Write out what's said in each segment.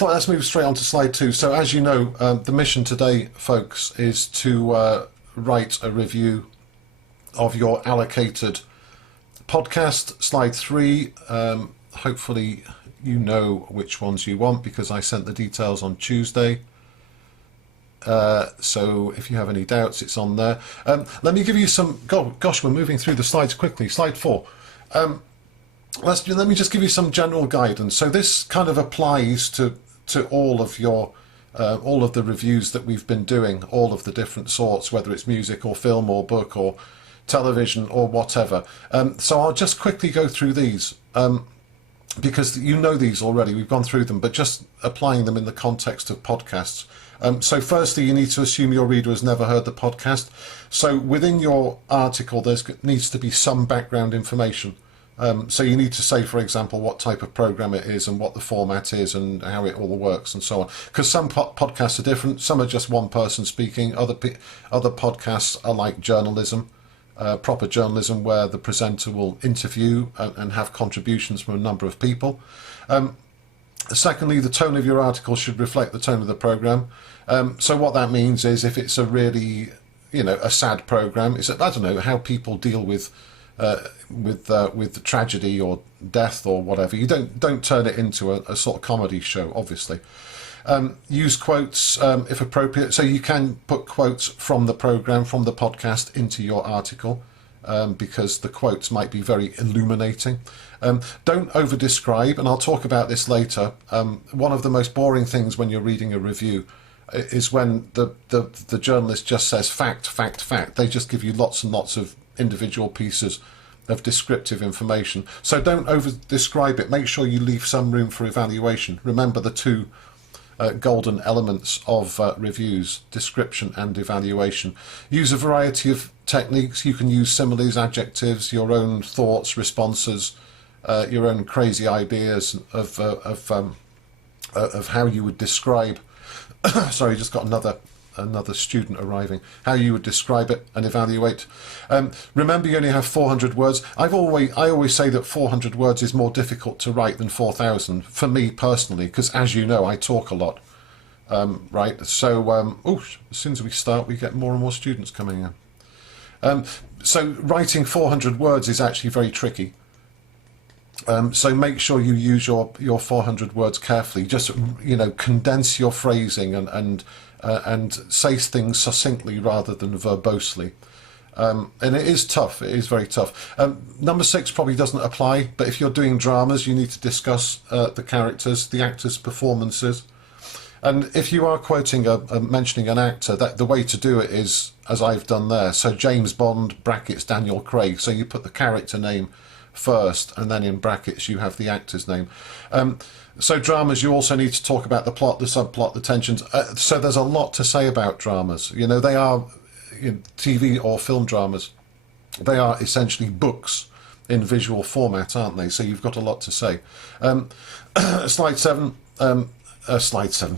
let's move straight on to slide 2. So as you know, the mission today, folks, is to write a review of your allocated podcast. Slide 3, hopefully you know which ones you want because I sent the details on Tuesday. So if you have any doubts, it's on there. Let me give you some... Gosh, we're moving through the slides quickly. Slide 4. Let me just give you some general guidance. So this kind of applies to all of your all of the reviews that we've been doing, all of the different sorts, whether it's music or film or book or television or whatever. So I'll just quickly go through these because you know these already. We've gone through them, but just applying them in the context of podcasts. So firstly, you need to assume your reader has never heard the podcast. So within your article, there needs to be some background information. So you need to say, for example, what type of program it is and what the format is and how it all works and so on. Because some podcasts are different. Some are just one person speaking. Other podcasts are like journalism, proper journalism, where the presenter will interview and have contributions from a number of people. Secondly, the tone of your article should reflect the tone of the program. So what that means is if it's a really, a sad program, I don't know, how people deal with tragedy or death or whatever. You don't turn it into a sort of comedy show, obviously. Use quotes if appropriate. So you can put quotes from the program, from the podcast, into your article because the quotes might be very illuminating. Don't over-describe, and I'll talk about this later. One of the most boring things when you're reading a review is when the journalist just says fact, fact, fact. They just give you lots and lots of individual pieces of descriptive information. So don't over-describe it. Make sure you leave some room for evaluation. Remember the two golden elements of reviews, description and evaluation. Use a variety of techniques. You can use similes, adjectives, your own thoughts, responses, your own crazy ideas of how you would describe sorry, just got another student arriving, how you would describe it and evaluate. Remember, you only have 400 words. I always say that 400 words is more difficult to write than 4,000 for me personally, because as you know, I talk a lot. Right, so as soon as we start, we get more and more students coming in. So writing 400 words is actually very tricky. So make sure you use your 400 words carefully. Just condense your phrasing and say things succinctly rather than verbosely. And it is tough. It is very tough. Number 6 probably doesn't apply, but if you're doing dramas, you need to discuss the characters, the actors' performances. And if you are quoting mentioning an actor, the way to do it is as I've done there. So James Bond brackets Daniel Craig. So you put the character name first, and then in brackets you have the actor's name. So dramas, you also need to talk about the plot, the subplot, the tensions. So there's a lot to say about dramas. They are TV or film dramas. They are essentially books in visual format, aren't they? So you've got a lot to say. Slide 7.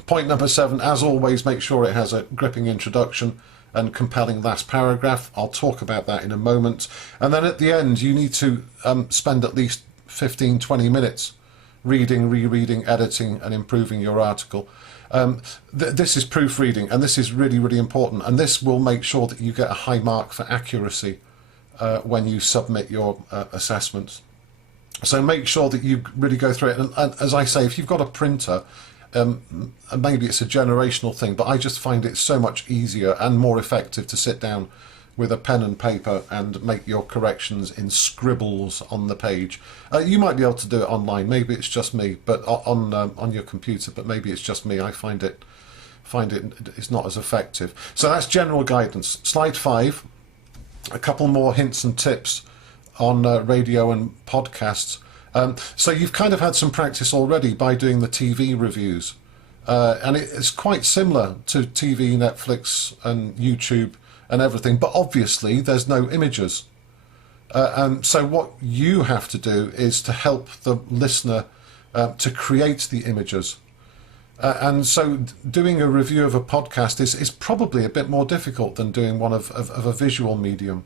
Point number 7. As always, make sure it has a gripping introduction and compelling last paragraph. I'll talk about that in a moment. And then at the end, you need to spend at least 15-20 minutes reading, rereading, editing and improving your article. This is proofreading, and this is really, really important, and this will make sure that you get a high mark for accuracy when you submit your assessments. So make sure that you really go through it, and as I say, if you've got a printer, maybe it's a generational thing, but I just find it so much easier and more effective to sit down with a pen and paper and make your corrections in scribbles on the page. You might be able to do it online. Maybe it's just me, but on your computer. But maybe it's just me. I find it is not as effective. So that's general guidance. Slide 5. A couple more hints and tips on radio and podcasts. So you've kind of had some practice already by doing the TV reviews, and it's quite similar to TV, Netflix and YouTube and everything, but obviously there's no images. So what you have to do is to help the listener to create the images. And so doing a review of a podcast is probably a bit more difficult than doing one of a visual medium.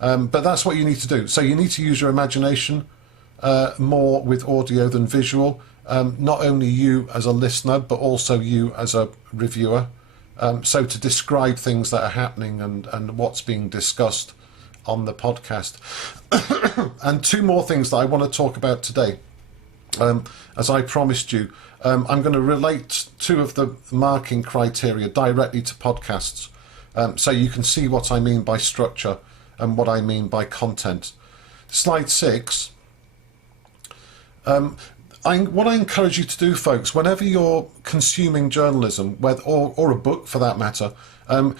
But that's what you need to do. So you need to use your imagination more with audio than visual. not only you as a listener, but also you as a reviewer. So to describe things that are happening and what's being discussed on the podcast. And two more things that I want to talk about today. As I promised you, I'm going to relate two of the marking criteria directly to podcasts, so you can see what I mean by structure and what I mean by content. Slide 6. What I encourage you to do, folks, whenever you're consuming journalism, or a book for that matter,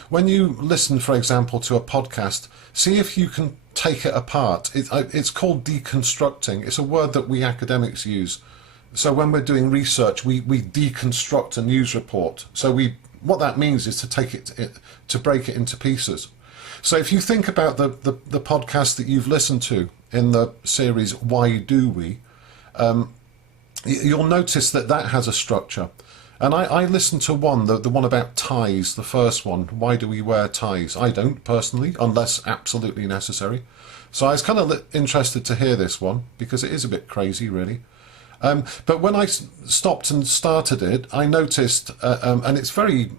when you listen, for example, to a podcast, see if you can take it apart. It's called deconstructing. It's a word that we academics use. So when we're doing research, we deconstruct a news report. So what that means is to break it into pieces. So if you think about the podcast that you've listened to in the series Why Do We, you'll notice that has a structure. And I listened to one, the one about ties, the first one. Why do we wear ties? I don't, personally, unless absolutely necessary. So I was kind of interested to hear this one, because it is a bit crazy, really. But when I stopped and started it, I noticed, and it's very,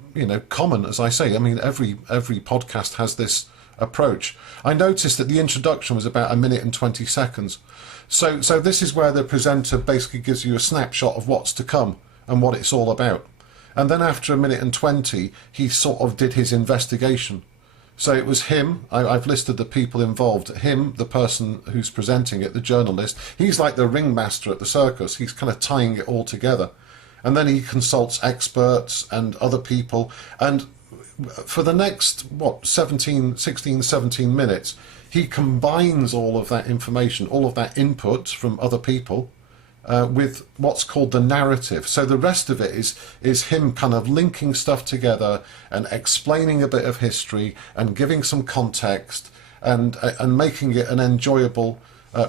common, as I say. I mean, every podcast has this approach. I noticed that the introduction was about 1 minute and 20 seconds. So this is where the presenter basically gives you a snapshot of what's to come and what it's all about. And then after 1 minute and 20, he sort of did his investigation. So it was him, I've listed the people involved, him, the person who's presenting it, the journalist. He's like the ringmaster at the circus. He's kind of tying it all together. And then he consults experts and other people. And for the next, 16, 17 minutes, he combines all of that information, all of that input from other people, with what's called the narrative. So the rest of it is him kind of linking stuff together and explaining a bit of history and giving some context and making it an enjoyable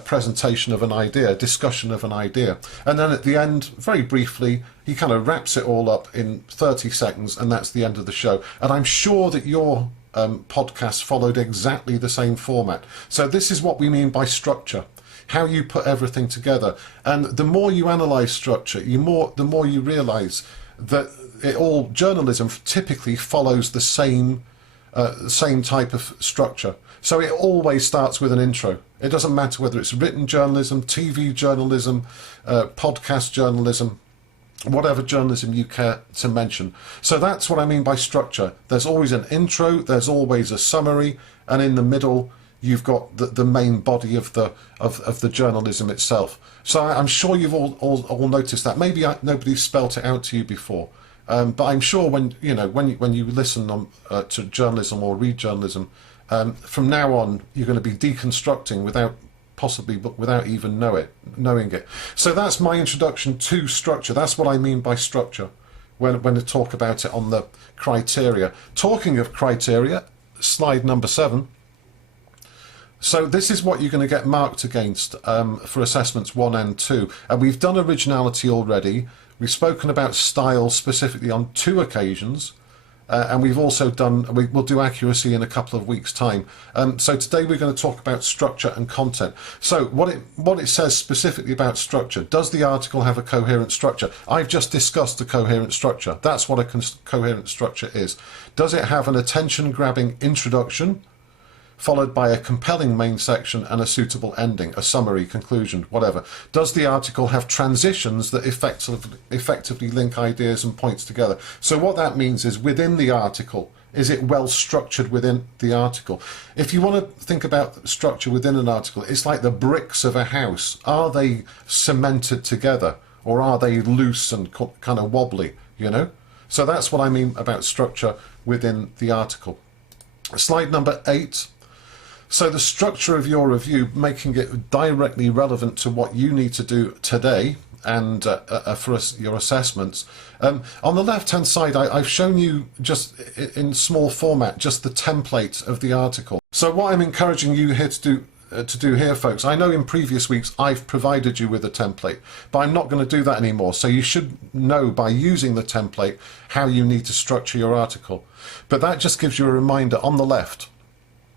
presentation of an idea, discussion of an idea. And then at the end, very briefly, he kind of wraps it all up in 30 seconds, and that's the end of the show. And I'm sure that your podcast followed exactly the same format. So this is what we mean by structure. How you put everything together. And the more you analyze structure, the more you realize that journalism typically follows the same type of structure. So it always starts with an intro. It doesn't matter whether it's written journalism, TV journalism, podcast journalism, whatever journalism you care to mention. So that's what I mean by structure. There's always an intro, there's always a summary, and in the middle you've got the main body of the journalism itself. So I'm sure you've all noticed that. Maybe nobody's spelt it out to you before, but I'm sure when you listen to journalism or read journalism, from now on you're going to be deconstructing without even knowing it. So that's my introduction to structure. That's what I mean by structure when I talk about it on the criteria. Talking of criteria, slide number 7. So this is what you're going to get marked against for assessments 1 and 2. And we've done originality already. We've spoken about style specifically on 2 occasions. And we've also we'll do accuracy in a couple of weeks' time. So today we're going to talk about structure and content. So what it says specifically about structure. Does the article have a coherent structure? I've just discussed the coherent structure. That's what a coherent structure is. Does it have an attention-grabbing introduction, followed by a compelling main section and a suitable ending, a summary, conclusion, whatever? Does the article have transitions that effectively link ideas and points together? So what that means is within the article, is it well structured within the article? If you want to think about structure within an article, it's like the bricks of a house. Are they cemented together, or are they loose and kind of wobbly, So that's what I mean about structure within the article. Slide number 8. So the structure of your review, making it directly relevant to what you need to do today and for your assessments. On the left-hand side, I've shown you just in small format, just the template of the article. So what I'm encouraging you here to do here, folks, I know in previous weeks I've provided you with a template, but I'm not going to do that anymore. So you should know by using the template how you need to structure your article. But that just gives you a reminder on the left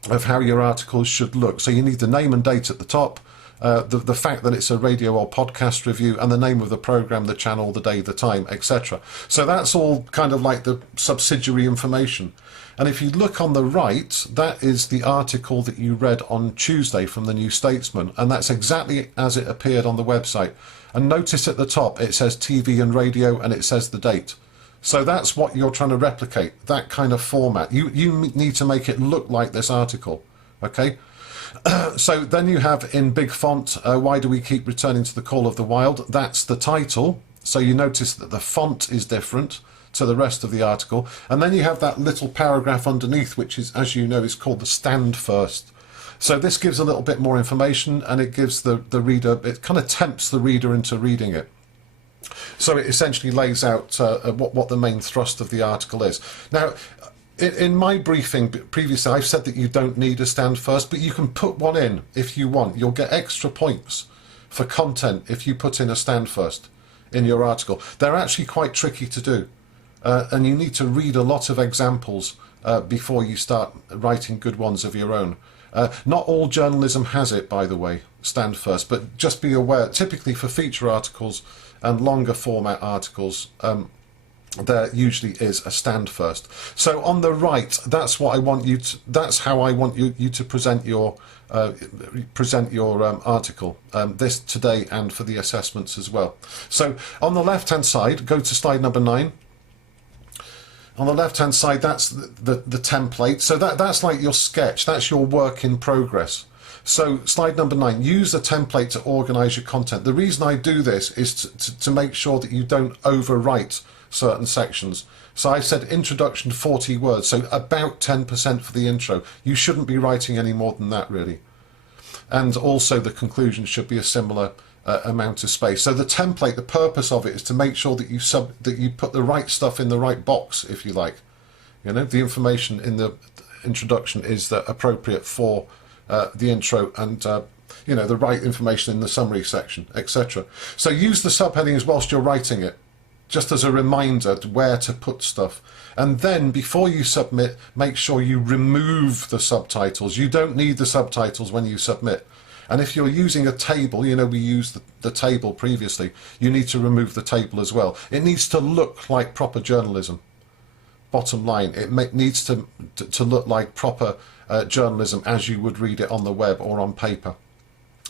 of how your articles should look. So you need the name and date at the top, the fact that it's a radio or podcast review, and the name of the program, the channel, the day, the time, etc. So that's all kind of like the subsidiary information. And if you look on the right, that is the article that you read on Tuesday from the New Statesman, and that's exactly as it appeared on the website. And notice at the top it says TV and radio, and it says the date. So that's what you're trying to replicate, that kind of format. You need to make it look like this article, okay? So then you have in big font, why do we keep returning to the call of the wild? That's the title. So you notice that the font is different to the rest of the article. And then you have that little paragraph underneath, which is, as you know, is called the stand first. So this gives a little bit more information, and it gives the reader, it kind of tempts the reader into reading it. So it essentially lays out what the main thrust of the article is. Now, in my briefing previously, I've said that you don't need a stand first, but you can put one in if you want. You'll get extra points for content if you put in a stand first in your article. They're actually quite tricky to do, and you need to read a lot of examples before you start writing good ones of your own. Not all journalism has it, by the way, stand first, but just be aware, typically for feature articles and longer format articles, there usually is a stand first. So on the right, that's what I want you to, that's how I want you to present your article, this today and for the assessments as well. So on the left hand side, go to slide number 9. On the left hand side, that's the template. So that's like your sketch, that's your work in progress. So slide number 9, use the template to organize your content. The reason I do this is to make sure that you don't overwrite certain sections. So I said introduction 40 words, so about 10% for the intro. You shouldn't be writing any more than that, really. And also the conclusion should be a similar amount of space. So the template, the purpose of it is to make sure that you put the right stuff in the right box, if you like. You know, the information in the introduction is appropriate for the intro, and you know, the right information in the summary section, etc. So use the subheadings whilst you're writing it, just as a reminder to where to put stuff. And then before you submit, make sure you remove the subtitles. You don't need the subtitles when you submit. And if you're using a table, you know, we used the table previously, you need to remove the table as well. It needs to look like proper journalism. Bottom line, it needs to look like proper journalism as you would read it on the web or on paper.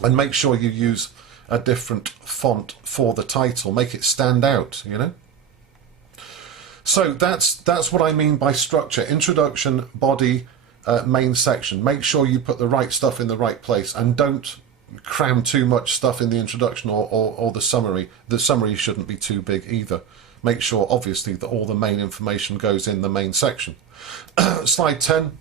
And make sure you use a different font for the title. Make it stand out, you know. So that's what I mean by structure. Introduction, body, main section. Make sure you put the right stuff in the right place, and don't cram too much stuff in the introduction or the summary. The summary shouldn't be too big either. Make sure, obviously, that all the main information goes in the main section. Slide 10.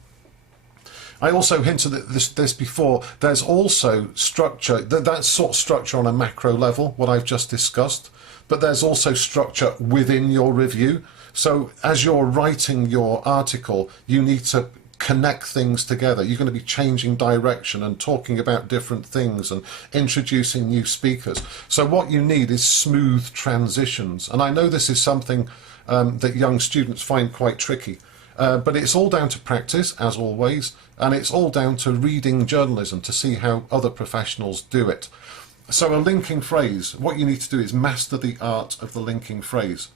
I also hinted at this before. There's also structure. That's sort of structure on a macro level, what I've just discussed. But there's also structure within your review. So as you're writing your article, you need to connect things together. You're going to be changing direction and talking about different things and introducing new speakers. So what you need is smooth transitions. And I know this is something that young students find quite tricky. But it's all down to practice, as always, and it's all down to reading journalism to see how other professionals do it. So a linking phrase, what you need to do is master the art of the linking phrase.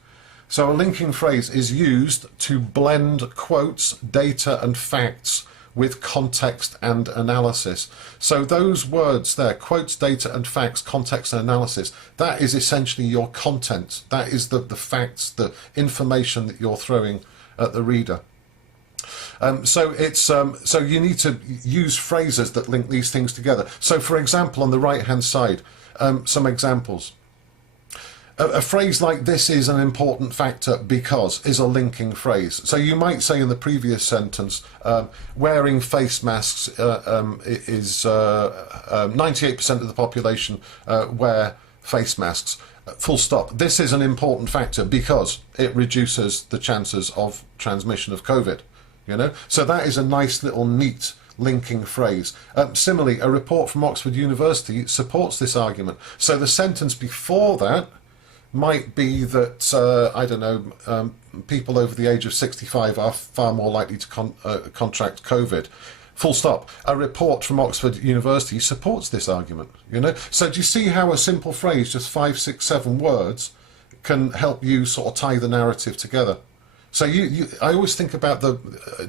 So a linking phrase is used to blend quotes, data and facts with context and analysis. So those words there, quotes, data and facts, context and analysis, that is essentially your content. That is the facts, the information that you're throwing at the reader. So you need to use phrases that link these things together. So for example, on the right hand side, some examples. A phrase like "this is an important factor because" is a linking phrase. So you might say in the previous sentence, wearing face masks is 98% of the population wear face masks. Full stop. This is an important factor because it reduces the chances of transmission of COVID. You know, so that is a nice little neat linking phrase. Similarly, a report from Oxford University supports this argument. So the sentence before that might be that, I don't know, people over the age of 65 are far more likely to contract COVID. Full stop. A report from Oxford University supports this argument, you know. So do you see how a simple phrase, just 5, 6, 7 words, can help you sort of tie the narrative together? So I always think about the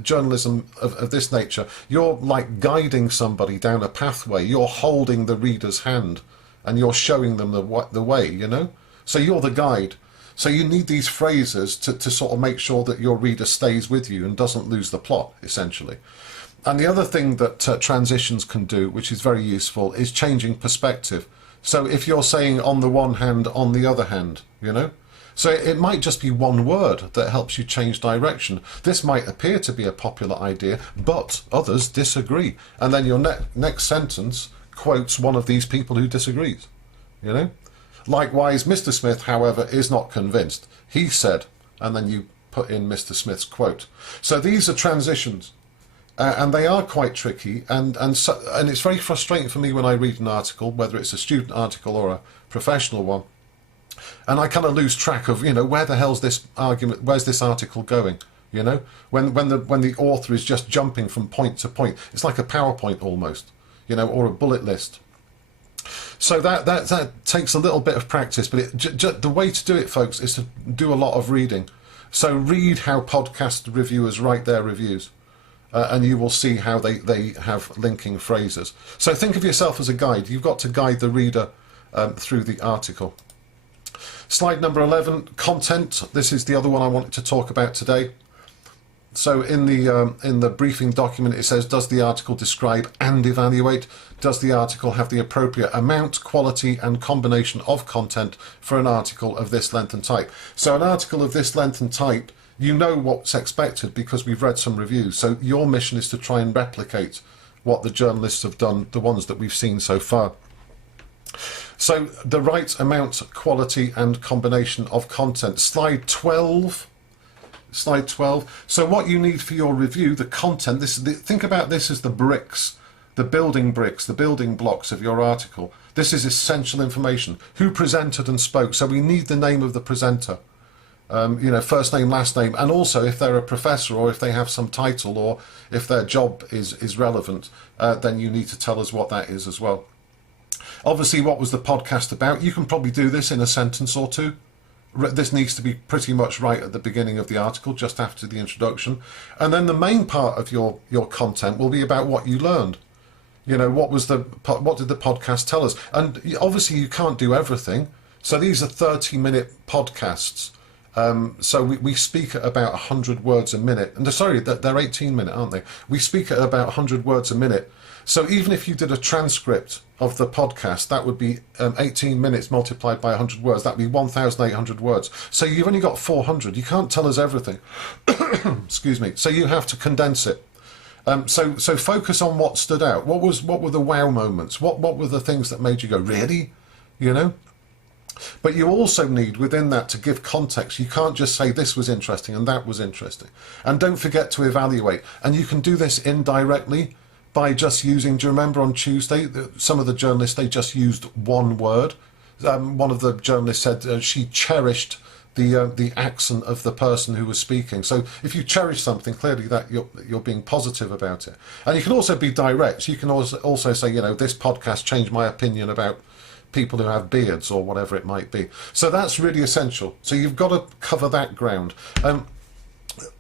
journalism of this nature. You're like guiding somebody down a pathway. You're holding the reader's hand and you're showing them the way, you know. So you're the guide. So you need these phrases to sort of make sure that your reader stays with you and doesn't lose the plot, essentially. And the other thing that transitions can do, which is very useful, is changing perspective. So if you're saying on the one hand, on the other hand, you know, so it might just be one word that helps you change direction. This might appear to be a popular idea, but others disagree. And then your next sentence quotes one of these people who disagrees, you know. Likewise, Mr. Smith, however, is not convinced. He said, and then you put in Mr. Smith's quote. So these are transitions. And they are quite tricky, and it's very frustrating for me when I read an article, whether it's a student article or a professional one, and I kind of lose track of, you know, where the hell's this argument, where's this article going, you know, when the author is just jumping from point to point. It's like a PowerPoint almost, you know, or a bullet list. So that takes a little bit of practice, but the way to do it, folks, is to do a lot of reading. So read how podcast reviewers write their reviews. And you will see how they have linking phrases. So think of yourself as a guide. You've got to guide the reader through the article. Slide number 11, content. This is the other one I wanted to talk about today. So in the briefing document, it says, does the article describe and evaluate? Does the article have the appropriate amount, quality and combination of content for an article of this length and type? So an article of this length and type, you know what's expected because we've read some reviews. So your mission is to try and replicate what the journalists have done, the ones that we've seen so far. So the right amount, quality and combination of content. Slide 12. Slide 12. So what you need for your review, the content, think about this as the bricks, the building bricks, the building blocks of your article. This is essential information. Who presented and spoke? So we need the name of the presenter. You know, first name, last name, and also if they're a professor or if they have some title or if their job is relevant, then you need to tell us what that is as well. Obviously, what was the podcast about? You can probably do this in a sentence or two. This needs to be pretty much right at the beginning of the article, just after the introduction. And then the main part of your content will be about what you learned. You know, what did the podcast tell us? And obviously you can't do everything. So these are 30-minute podcasts. So we speak at about 100 words a minute. And sorry, they're 18-minute, aren't they? We speak at about 100 words a minute. So even if you did a transcript of the podcast, that would be 18 minutes multiplied by 100 words. That would be 1,800 words. So you've only got 400. You can't tell us everything. Excuse me. So you have to condense it. So focus on what stood out. What were the wow moments? What were the things that made you go, really? You know? But you also need within that to give context. You can't just say this was interesting and that was interesting. And don't forget to evaluate. And you can do this indirectly by just using, do you remember on Tuesday, some of the journalists, they just used one word. One of the journalists said she cherished the accent of the person who was speaking. So if you cherish something, clearly that you're being positive about it. And you can also be direct. You can also say, you know, this podcast changed my opinion about people who have beards or whatever it might be. So that's really essential. So you've got to cover that ground.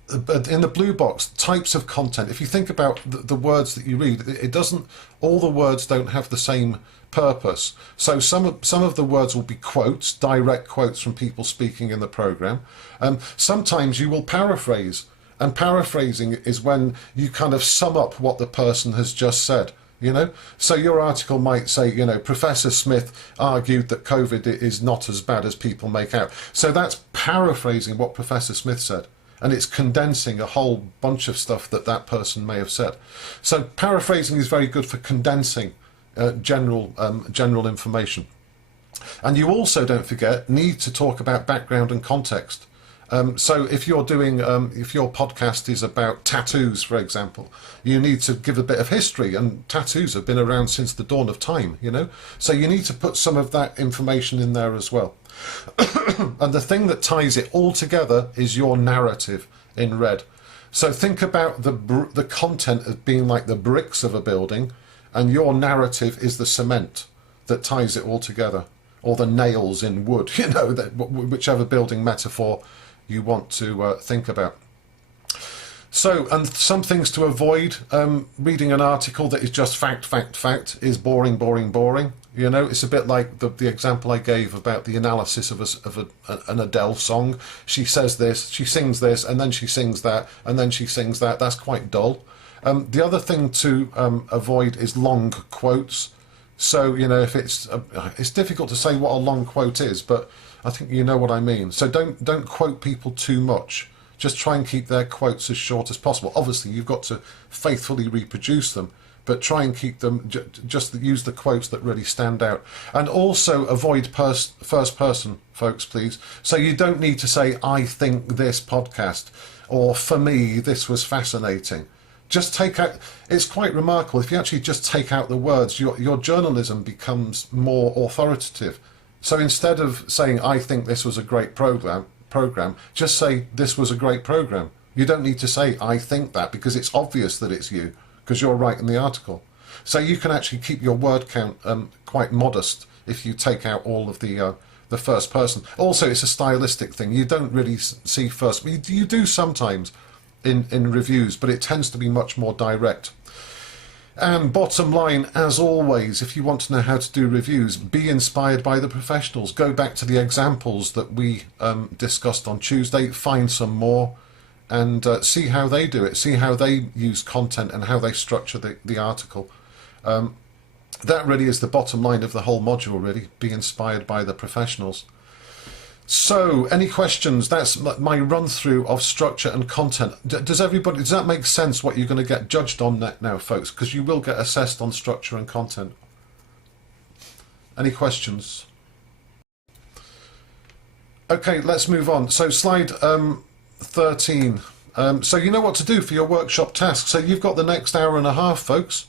But in the blue box, types of content, if you think about the words that you read, all the words don't have the same purpose. So some of the words will be quotes, direct quotes from people speaking in the program. Sometimes you will paraphrase, and paraphrasing is when you kind of sum up what the person has just said. You know, so your article might say, you know, Professor Smith argued that COVID is not as bad as people make out. So that's paraphrasing what Professor Smith said. And it's condensing a whole bunch of stuff that person may have said. So paraphrasing is very good for condensing general information. And you also, don't forget, need to talk about background and context. So if you're doing, if your podcast is about tattoos, for example, you need to give a bit of history, and tattoos have been around since the dawn of time, you know? So you need to put some of that information in there as well. And the thing that ties it all together is your narrative in red. So think about the content as being like the bricks of a building, and your narrative is the cement that ties it all together, or the nails in wood, you know, whichever building metaphor you want to think about. So, and some things to avoid, reading an article that is just fact, fact, fact is boring, boring, boring. You know, it's a bit like the example I gave about the analysis of an Adele song. She says this, she sings this, and then she sings that, and then she sings that. That's quite dull. The other thing to avoid is long quotes. So, you know, if it's difficult to say what a long quote is, but I think you know what I mean. So don't quote people too much. Just try and keep their quotes as short as possible. Obviously, you've got to faithfully reproduce them, but try and keep them, just use the quotes that really stand out. And also avoid first person, folks, please. So you don't need to say, I think this podcast, or for me, this was fascinating. Just take out, it's quite remarkable, if you actually just take out the words, your journalism becomes more authoritative. So instead of saying, I think this was a great program, just say, this was a great program. You don't need to say, I think that, because it's obvious that it's you, because you're writing the article. So you can actually keep your word count quite modest if you take out all of the first person. Also, it's a stylistic thing. You don't really see first, you do sometimes in reviews, but it tends to be much more direct. And bottom line, as always, if you want to know how to do reviews, be inspired by the professionals. Go back to the examples that we discussed on Tuesday, find some more, and see how they do it, see how they use content and how they structure the article. That really is the bottom line of the whole module, really. Be inspired by the professionals. So, any questions? That's my run-through of structure and content. Does that make sense what you're going to get judged on now, folks? Because you will get assessed on structure and content. Any questions? Okay, let's move on. So, slide 13. So you know what to do for your workshop task. So you've got the next hour and a half, folks.